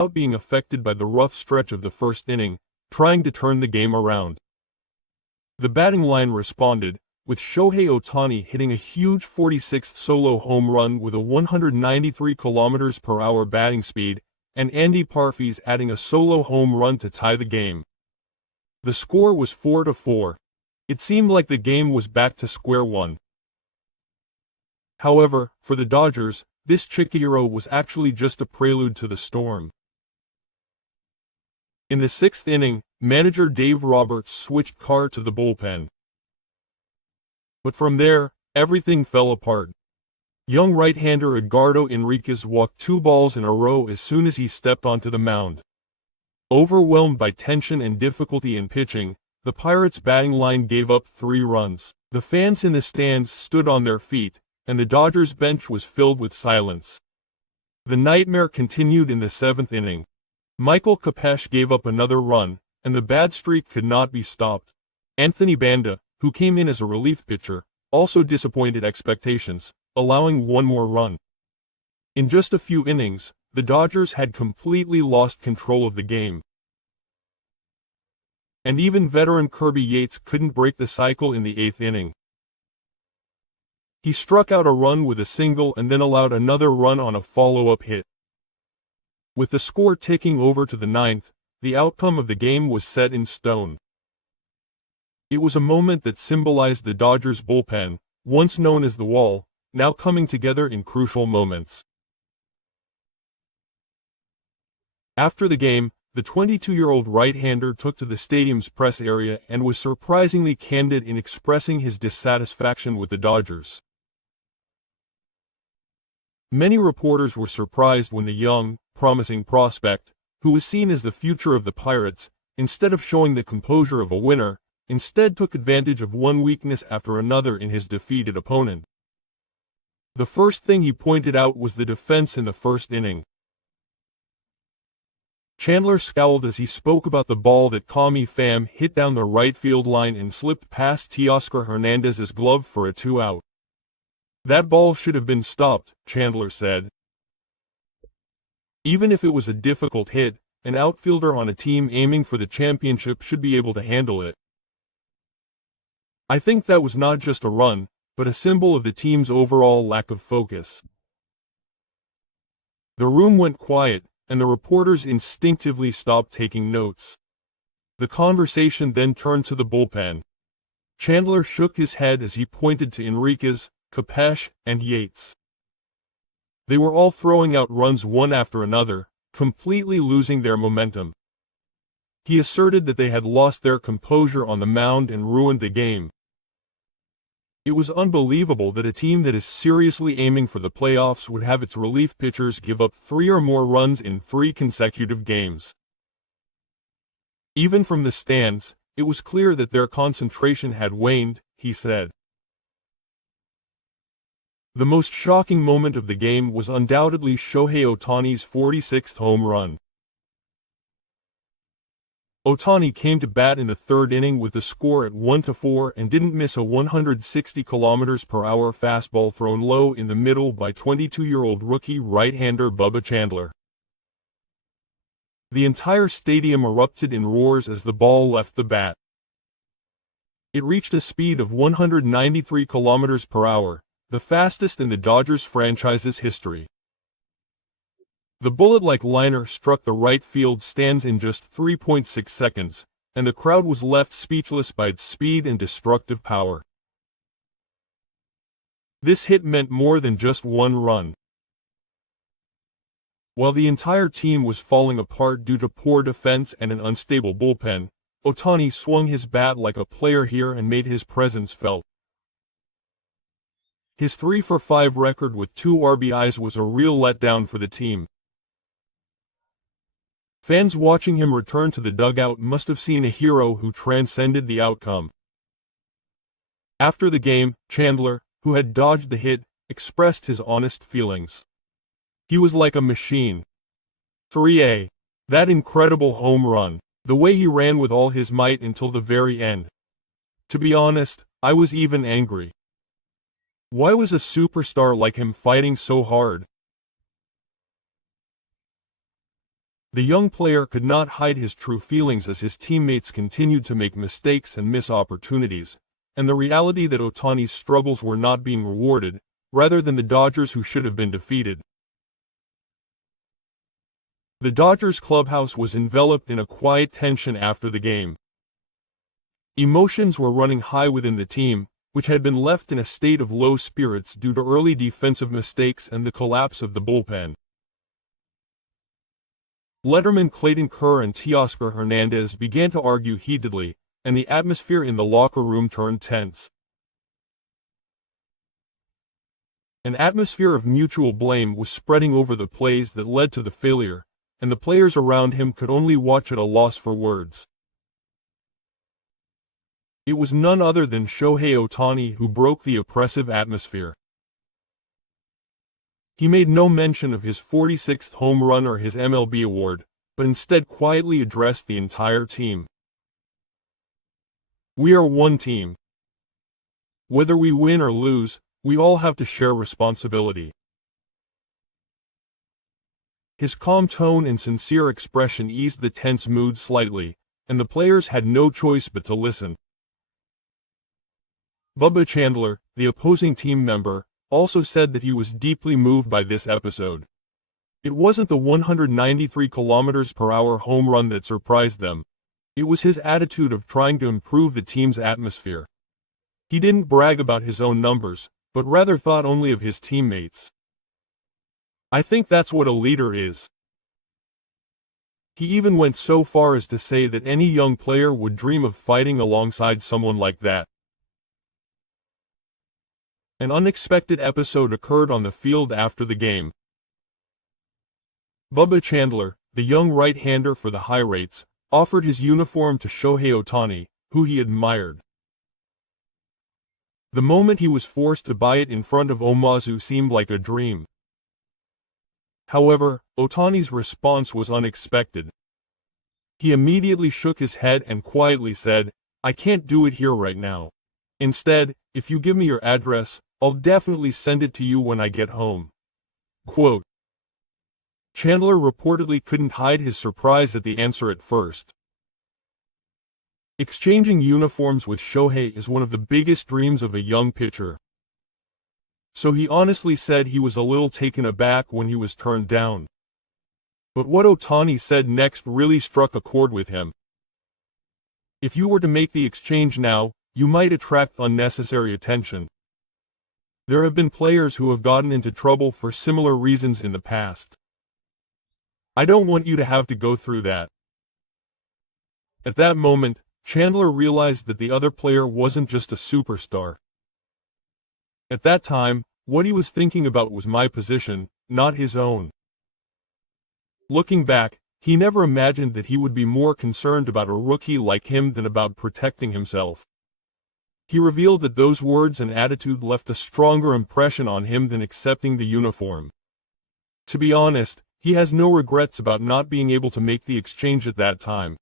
without being affected by the rough stretch of the first inning, trying to turn the game around. The batting line responded, with Shohei Ohtani hitting a huge 46th solo home run with a 193 km/h batting speed, and Andy Parfes adding a solo home run to tie the game. The score was 4-4. It seemed like the game was back to square one. However, for the Dodgers, this Chikahiro was actually just a prelude to the storm. In the sixth inning, manager Dave Roberts switched Carr to the bullpen. But from there, everything fell apart. Young right-hander Edgardo Enriquez walked 2 balls in a row as soon as he stepped onto the mound. Overwhelmed by tension and difficulty in pitching, the Pirates' batting line gave up 3 runs. The fans in the stands stood on their feet, and the Dodgers bench was filled with silence. The nightmare continued in the 7th inning. Michael Kopech gave up another run, and the bad streak could not be stopped. Anthony Banda, who came in as a relief pitcher, also disappointed expectations, allowing 1 more run. In just a few innings, the Dodgers had completely lost control of the game. And even veteran Kirby Yates couldn't break the cycle in the 8th inning. He struck out a run with a single and then allowed another run on a follow-up hit. With the score ticking over to the 9th, the outcome of the game was set in stone. It was a moment that symbolized the Dodgers' bullpen, once known as the Wall, now coming together in crucial moments. After the game, the 22-year-old right-hander took to the stadium's press area and was surprisingly candid in expressing his dissatisfaction with the Dodgers. Many reporters were surprised when the young, promising prospect, who was seen as the future of the Pirates, instead of showing the composure of a winner, instead took advantage of one weakness after another in his defeated opponent. The first thing he pointed out was the defense in the first inning. Chandler scowled as he spoke about the ball that Kami Pham hit down the right field line and slipped past Teoscar Hernandez's glove for a 2-out. That ball should have been stopped, Chandler said. Even if it was a difficult hit, an outfielder on a team aiming for the championship should be able to handle it. I think that was not just a run, but a symbol of the team's overall lack of focus. The room went quiet, and the reporters instinctively stopped taking notes. The conversation then turned to the bullpen. Chandler shook his head as he pointed to Enriquez, Kopech, and Yates. They were all throwing out runs one after another, completely losing their momentum. He asserted that they had lost their composure on the mound and ruined the game. It was unbelievable that a team that is seriously aiming for the playoffs would have its relief pitchers give up 3 or more runs in 3 consecutive games. Even from the stands, it was clear that their concentration had waned, he said. The most shocking moment of the game was undoubtedly Shohei Ohtani's 46th home run. Ohtani came to bat in the 3rd inning with the score at 1-4 and didn't miss a 160 km/h fastball thrown low in the middle by 22-year-old rookie right-hander Bubba Chandler. The entire stadium erupted in roars as the ball left the bat. It reached a speed of 193 km/h, the fastest in the Dodgers franchise's history. The bullet-like liner struck the right field stands in just 3.6 seconds, and the crowd was left speechless by its speed and destructive power. This hit meant more than just 1 run. While the entire team was falling apart due to poor defense and an unstable bullpen, Ohtani swung his bat like a player here and made his presence felt. His 3-for-5 record with 2 RBIs was a real letdown for the team. Fans watching him return to the dugout must have seen a hero who transcended the outcome. After the game, Chandler, who had dodged the hit, expressed his honest feelings. He was like a machine. 3A. That incredible home run. The way he ran with all his might until the very end. To be honest, I was even angry. Why was a superstar like him fighting so hard? The young player could not hide his true feelings as his teammates continued to make mistakes and miss opportunities, and the reality that Ohtani's struggles were not being rewarded, rather than the Dodgers who should have been defeated. The Dodgers clubhouse was enveloped in a quiet tension after the game. Emotions were running high within the team, which had been left in a state of low spirits due to early defensive mistakes and the collapse of the bullpen. Letterman Clayton Kerr and Teoscar Hernandez began to argue heatedly, and the atmosphere in the locker room turned tense. An atmosphere of mutual blame was spreading over the plays that led to the failure, and the players around him could only watch at a loss for words. It was none other than Shohei Ohtani who broke the oppressive atmosphere. He made no mention of his 46th home run or his MLB award, but instead quietly addressed the entire team. We are one team. Whether we win or lose, we all have to share responsibility. His calm tone and sincere expression eased the tense mood slightly, and the players had no choice but to listen. Bubba Chandler, the opposing team member, also said that he was deeply moved by this episode. It wasn't the 193 km/h home run that surprised them. It was his attitude of trying to improve the team's atmosphere. He didn't brag about his own numbers, but rather thought only of his teammates. I think that's what a leader is. He even went so far as to say that any young player would dream of fighting alongside someone like that. An unexpected episode occurred on the field after the game. Bubba Chandler, the young right-hander for the Pirates, offered his uniform to Shohei Ohtani, who he admired. The moment he was forced to buy it in front of Omazu seemed like a dream. However, Ohtani's response was unexpected. He immediately shook his head and quietly said, "I can't do it here right now. Instead, if you give me your address, I'll definitely send it to you when I get home." Quote. Chandler reportedly couldn't hide his surprise at the answer at first. Exchanging uniforms with Shohei is one of the biggest dreams of a young pitcher. So he honestly said he was a little taken aback when he was turned down. But what Ohtani said next really struck a chord with him. If you were to make the exchange now, you might attract unnecessary attention. There have been players who have gotten into trouble for similar reasons in the past. I don't want you to have to go through that. At that moment, Chandler realized that the other player wasn't just a superstar. At that time, what he was thinking about was my position, not his own. Looking back, he never imagined that he would be more concerned about a rookie like him than about protecting himself. He revealed that those words and attitude left a stronger impression on him than accepting the uniform. To be honest, he has no regrets about not being able to make the exchange at that time.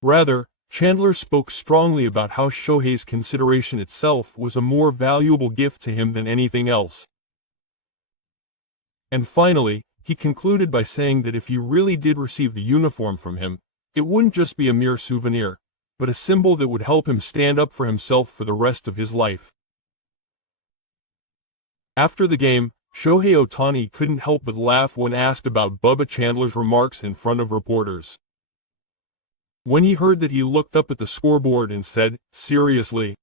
Rather, Chandler spoke strongly about how Shohei's consideration itself was a more valuable gift to him than anything else. And finally, he concluded by saying that if he really did receive the uniform from him, it wouldn't just be a mere souvenir, but a symbol that would help him stand up for himself for the rest of his life. After the game, Shohei Ohtani couldn't help but laugh when asked about Bubba Chandler's remarks in front of reporters. When he heard that, he looked up at the scoreboard and said, "Seriously?"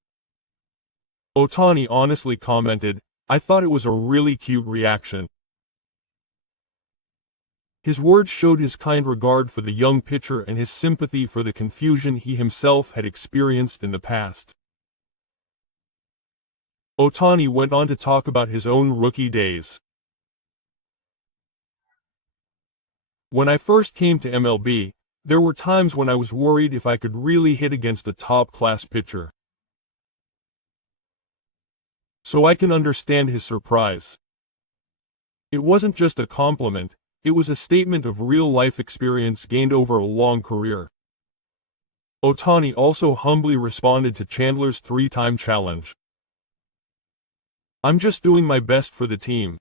Ohtani honestly commented, "I thought it was a really cute reaction." His words showed his kind regard for the young pitcher and his sympathy for the confusion he himself had experienced in the past. Ohtani went on to talk about his own rookie days. "When I first came to MLB, there were times when I was worried if I could really hit against a top-class pitcher. So I can understand his surprise. It wasn't just a compliment, it was a statement of real-life experience gained over a long career." Ohtani also humbly responded to Chandler's three-time challenge. "I'm just doing my best for the team."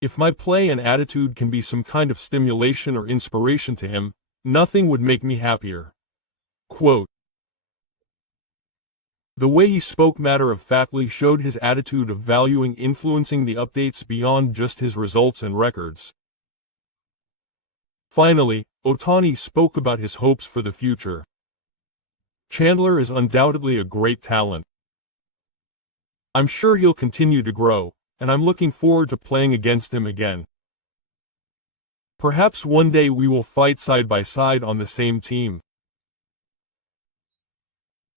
If my play and attitude can be some kind of stimulation or inspiration to him, nothing would make me happier. Quote. The way he spoke matter-of-factly showed his attitude of valuing influencing the updates beyond just his results and records. Finally, Ohtani spoke about his hopes for the future. Chandler is undoubtedly a great talent. I'm sure he'll continue to grow, and I'm looking forward to playing against him again. Perhaps one day we will fight side by side on the same team.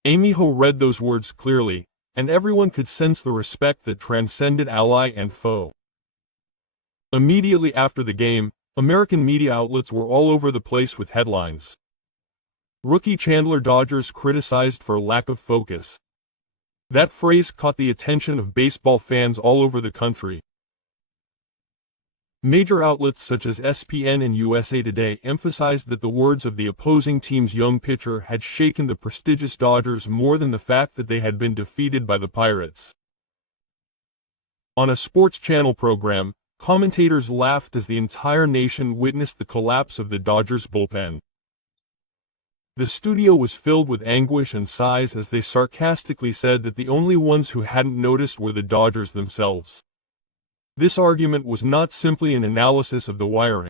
Amiho read those words clearly, and everyone could sense the respect that transcended ally and foe. Immediately after the game, American media outlets were all over the place with headlines. Rookie Chandler Dodgers criticized for lack of focus. That phrase caught the attention of baseball fans all over the country. Major outlets such as ESPN and USA Today emphasized that the words of the opposing team's young pitcher had shaken the prestigious Dodgers more than the fact that they had been defeated by the Pirates. On a sports channel program, commentators laughed as the entire nation witnessed the collapse of the Dodgers bullpen. The studio was filled with anguish and sighs as they sarcastically said that the only ones who hadn't noticed were the Dodgers themselves. This argument was not simply an analysis of the wiring.